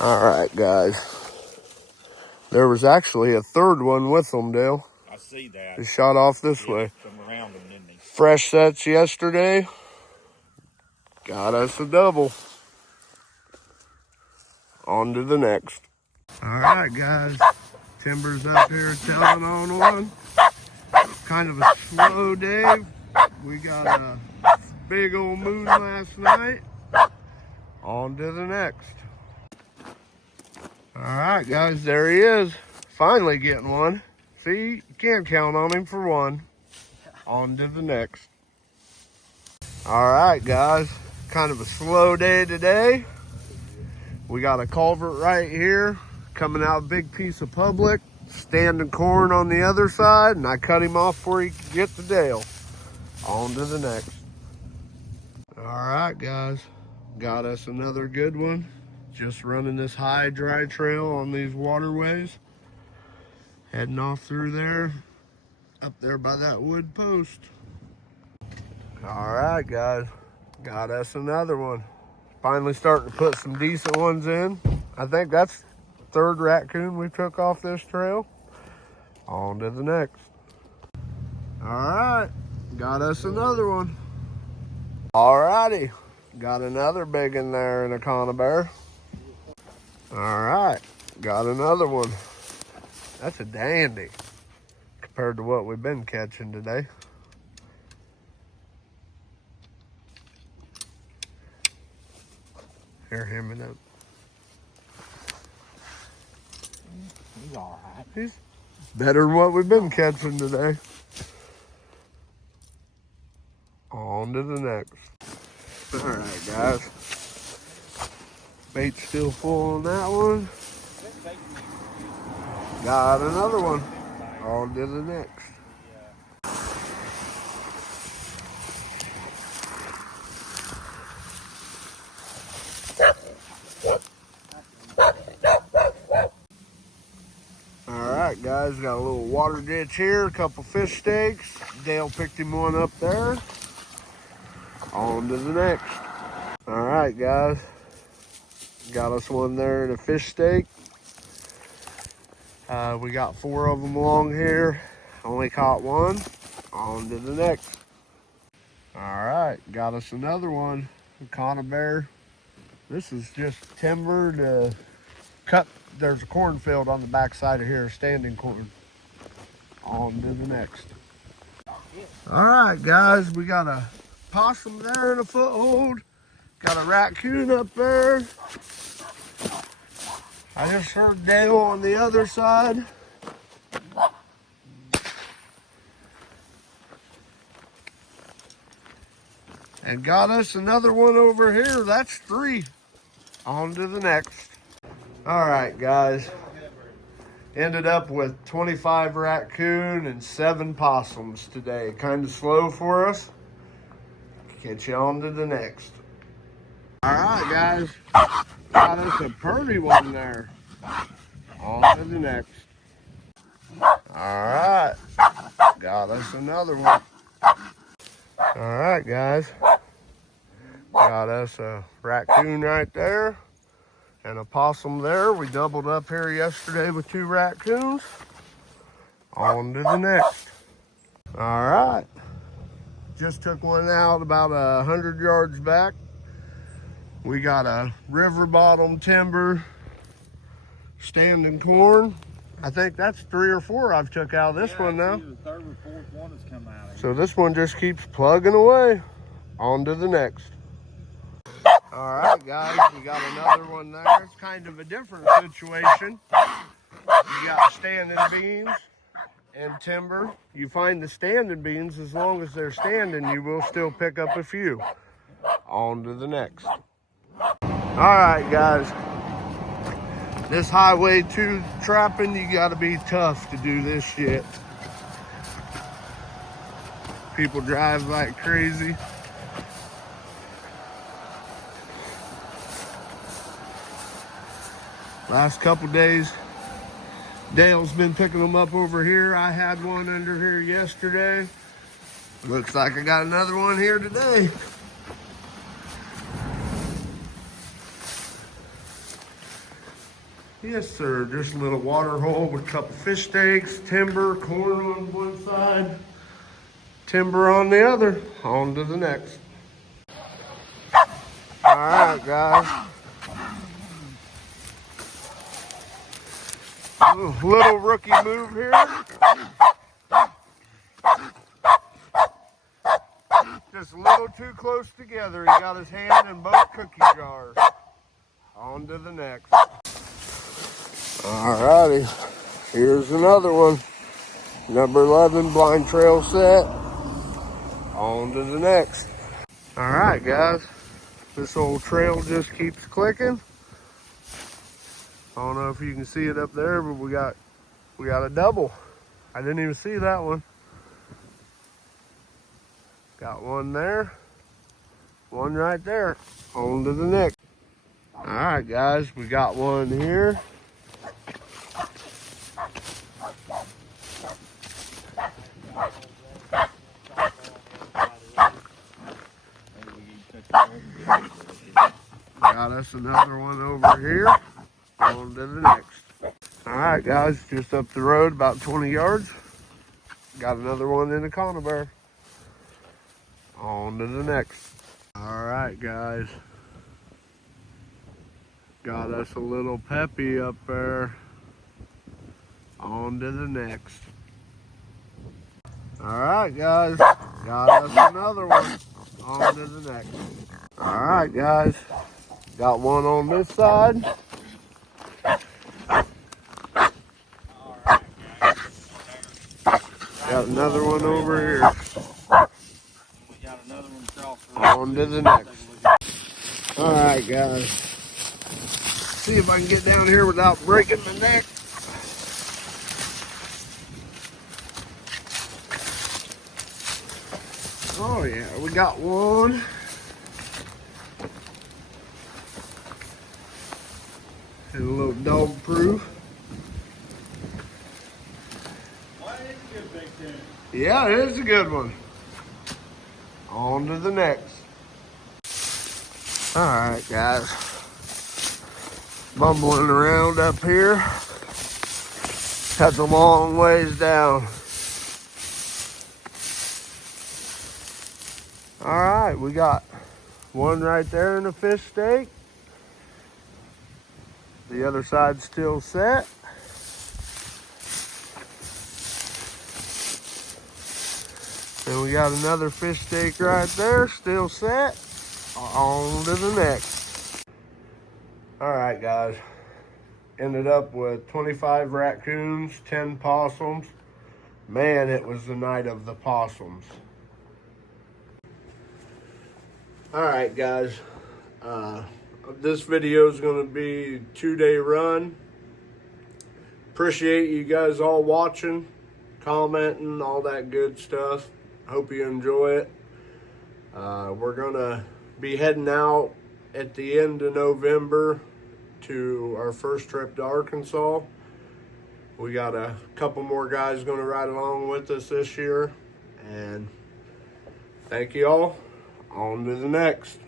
All right, guys. There was actually a third one with them, Dale. I see that. They shot off this way. Come around them, didn't he? Fresh sets yesterday. Got us a double. On to the next. All right, guys. Timber's up here telling on one. Kind of a slow day. We got a big old moon last night. On to the next. All right, guys, there he is. Finally getting one. See, you can't count on him for one. On to the next. All right, guys, kind of a slow day today. We got a culvert right here coming out a big piece of public, standing corn on the other side, and I cut him off before he could get to Dale. On to the next. All right, guys, got us another good one. Just running this high dry trail on these waterways. Heading off through there, up there by that wood post. All right, guys, got us another one. Finally starting to put some decent ones in. I think that's the third raccoon we took off this trail. On to the next. All right, got us another one. All righty, got another big in there in a conibear. All right, got another one. That's a dandy compared to what we've been catching today. Hear him in it. He's all right. He's better than what we've been catching today. On to the next. All right, guys. Bait's still full on that one. Got another one. On to the next. Alright, guys, got a little water ditch here, a couple fish steaks. Dale picked him one up there. On to the next. Alright, guys, got us one there in a fish steak. We got 4 of them along here. Only caught one. On to the next. Alright, got us another one. A conibear. This is just timber to cut. There's a cornfield on the back side of here, standing corn. On to the next. Alright, guys, we got a possum there in a foothold. Got a raccoon up there. I just heard Dale on the other side. And got us another one over here. That's 3. On to the next. All right, guys. Ended up with 25 raccoon and 7 possums today. Kind of slow for us. Catch you on to the next. All right, guys. Got us a pretty one there. On to the next. All right. Got us another one. All right, guys. Got us a raccoon right there and a possum there. We doubled up here yesterday with 2 raccoons. On to the next. All right. Just took one out about 100 yards back. We got a river bottom timber, standing corn. I think that's 3 or 4 I've took out of this one now. The third or fourth one has come out of here. So this one just keeps plugging away. On to the next. All right, guys, we got another one there. It's kind of a different situation. You got standing beans and timber. You find the standing beans, as long as they're standing, you will still pick up a few. On to the next. All right, guys. This Highway 2 trapping, you gotta be tough to do this shit. People drive like crazy. Last couple days, Dale's been picking them up over here. I had one under here yesterday. Looks like I got another one here today. Yes, sir. Just a little water hole with a couple fish tanks, timber, corn on one side, timber on the other. On to the next. All right, guys. Little rookie move here. Just a little too close together. He got his hand in both cookie jars. On to the next. All righty. Here's another one. Number 11 blind trail set. On to the next. All right, guys. This old trail just keeps clicking. I don't know if you can see it up there, but we got a double. I didn't even see that one. Got one there, one right there. On to the next. All right, guys, we got one here. Got us another one over here. On to the next. All right, guys, just up the road about 20 yards. Got another one in the conibear. On to the next. All right, guys. Got us a little peppy up there. On to the next. All right, guys. Got us another one. On to the next. All right, guys. Got one on this side. Got another one over here. We got another one across the road. On to the next. All right, guys. See if I can get down here without breaking my neck. Oh yeah, we got one. And a little dog proof. Well, it's a good big tune. Yeah, it is a good one. On to the next. All right, guys. Bumbling around up here. That's a long ways down. All right, we got one right there in the fish steak. The other side's still set. And we got another fish steak right there, still set. On to the next. All right, guys. Ended up with 25 raccoons, 10 possums. Man, it was the night of the possums. All right, guys. This video is going to be a 2-day run. Appreciate you guys all watching, commenting, all that good stuff. Hope you enjoy it. We're going to be heading out at the end of November to our first trip to Arkansas. We got a couple more guys going to ride along with us this year. And thank you all. On to the next.